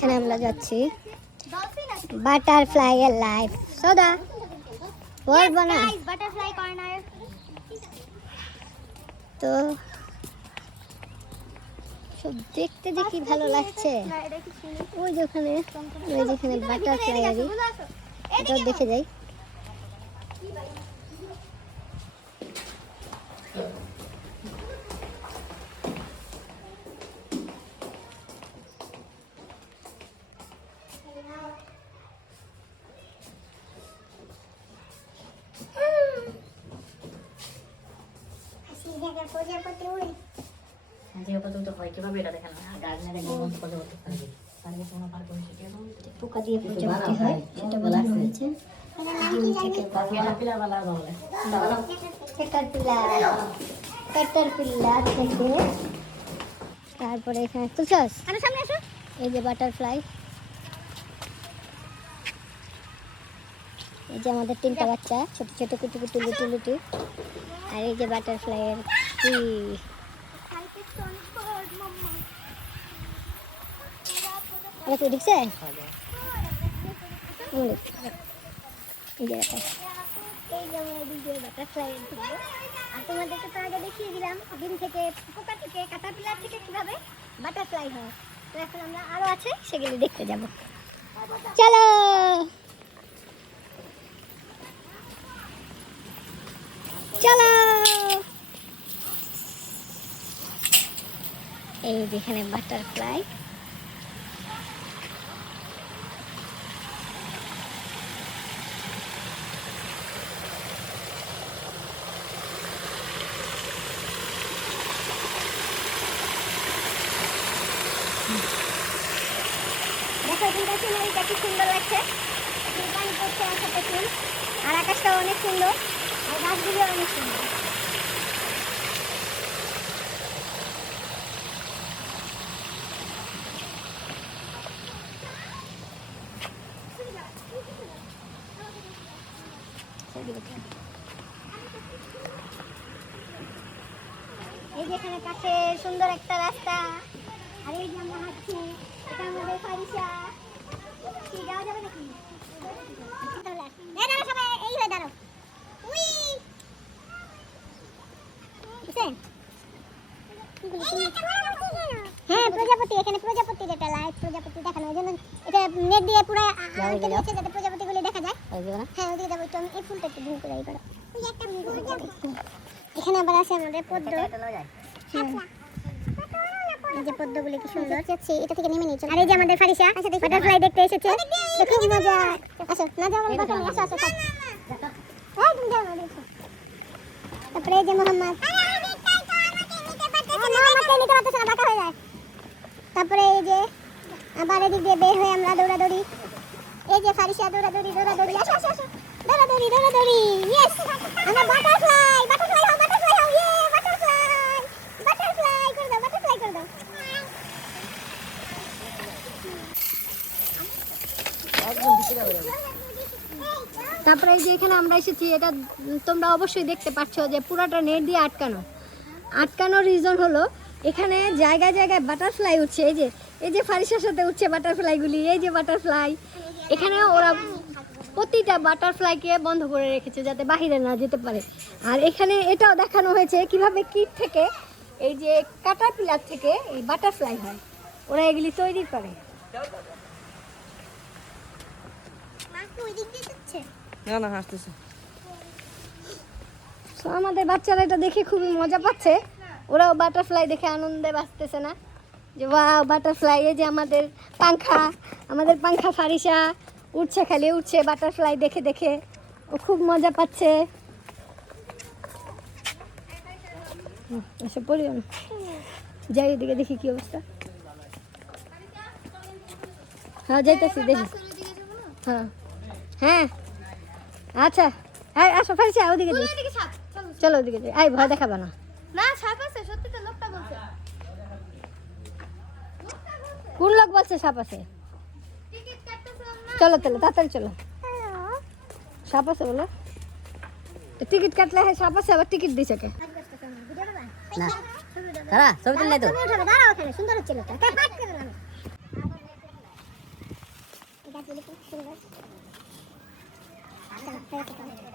এখানে আমরা যাচ্ছি বাটারফ্লাই এর লাইফ সদা বলবো না বাটারফ্লাই কর্নার। তো সব দেখতে দেখি ভালো লাগছে। ওই যেখানে বাটারফ্লাই আর এটা দেখে যাই। পোকা দিয়ে প্রজাপতি হয় সেটা বোঝানো হয়েছে। ক্যাটারপিলার থেকে তারপরে এখানে তুলছাস এই যে বাটারফ্লাই, এই যে আমাদের 3টা বাচ্চা ছোট ছোট কুটু কুটু লুটু লুটু, আর এই যে বাটারফ্লাই এর কি ঢুকছে আর তোমাদেরকে তো আগে দেখিয়ে দিলাম ডিম থেকে পোকা থেকে ক্যাটারপিলার থেকে কিভাবে বাটারফ্লাই হয়। তো এখন আমরা আরো আছে সেগুলি দেখতে যাব, চলো। চলো এই যেখানে বাটারফ্লাই, দেখো এখানকার সিনারিটা কি সুন্দর লাগছে। পানি পড়ছে একসাথে ফুল, আর আকাশটাও অনেক সুন্দর, আর গাছগুলিও অনেক সুন্দর। এই যে এখানে কাছে সুন্দর একটা রাস্তা, আর এই যে আমরা হাঁটছি, এটা আমাদের ফারিসা। কি যাওয়া যাবে নাকি? দাঁড়াও সবাই, এই হয়ে দাঁড়াও। উই হ্যাঁ প্রজাপতি, এখানে প্রজাপতির একটা লাইট প্রজাপতি দেখানো, ওই জন্য এটা নেট দিয়ে পুরো আনতে দিয়েছে যাতে প্রজাপতিগুলি দেখা যায়। হ্যাঁ ওদিকে যাবো, একটু আমি এই ফুলটা একটু জুম করে করো। এখানে আবার আছে আমাদের পদ্ম, এই যে পদ্মগুলি কি সুন্দর যাচ্ছে, এটা থেকে নেমে নিয়ে চলো। আর এই যে আমাদের ফারিসা বাটারফ্লাই দেখতে এসেছে, খুব মজা। আসো না যাও আমার বাসা, আসো আসো সব। এই তুমি যাও না দেখো। তারপরে এই যে মোহাম্মদ, নিতে পারতেছে না, বাঁকা হয়ে যায়। তারপরে এই যে আবার এদিক দিয়ে বের হয়ে আমরা দৌড়াদৌড়ি, এই যে ফারিসা দৌড়াদৌড়ি দৌড়াদৌড়ি, আসো আসো আসো দৌড়াদৌড়ি দৌড়াদৌড়ি। ইয়েস আমরা বাটারফ্লাই বাটারফ্লাই হও বাটারফ্লাই হও, ইয়ে বাটারফ্লাই বাটারফ্লাই করে দাও বাটারফ্লাই করে দাও। তারপরে এই যে এখানে আমরা এসেছি, এটা তোমরা অবশ্যই দেখতে পাচ্ছ যে পুরাটা নেট দিয়ে আটকানোর রিজন হলো এখানে জায়গায় জায়গায় বাটারফ্লাই উঠছে। এই যে ফারিসার সাথে উঠছে বাটারফ্লাইগুলি, এই যে বাটারফ্লাই, এখানে ওরা প্রতিটা বাটারফ্লাইকে বন্ধ করে রেখেছে যাতে বাহিরে না যেতে পারে। আর এখানে এটাও দেখানো হয়েছে কিভাবে কীট থেকে, এই যে ক্যাটারপিলার থেকে এই বাটারফ্লাই হয়, ওরা এগুলি তৈরি করে। না হাসতেছে। তো আমাদের বাচ্চারা এটা দেখে খুবই মজা পাচ্ছে, ওরাও বাটারফ্লাই দেখে আনন্দে বাঁচতেছে না যে ওয়াও বাটারফ্লাই। এই যে আমাদের পাংখা ফারিসা উঠছে, খালি উঠছে বাটারফ্লাই দেখে দেখে, ও খুব মজা পাচ্ছে। এসব বলিও না, যাই এদিকে দেখি কি অবস্থা। হ্যাঁ যাইতেছি দেখি। হ্যাঁ আচ্ছা আসো ফারিসা ওদিকে যাই, চলো ওদিকে যাই। আই ভয় দেখাবা না। না সাপ আছে, সত্যি তো লোকটা বলছে। কোন লোক বলছে সাপ আছে? চলো চলো তাড়াতাড়ি চলো। সাপ আছে বলো, টিকিট কাটলে হ্যাঁ সাপ আছে, আবার টিকিট দিছে কে? না দাঁড়া ছবি তুললে তো দাঁড়াও, ওখানে সুন্দর হচ্ছে লোকটা। গাছগুলি খুব সুন্দর। আচ্ছা, হয়ে গেছে তো।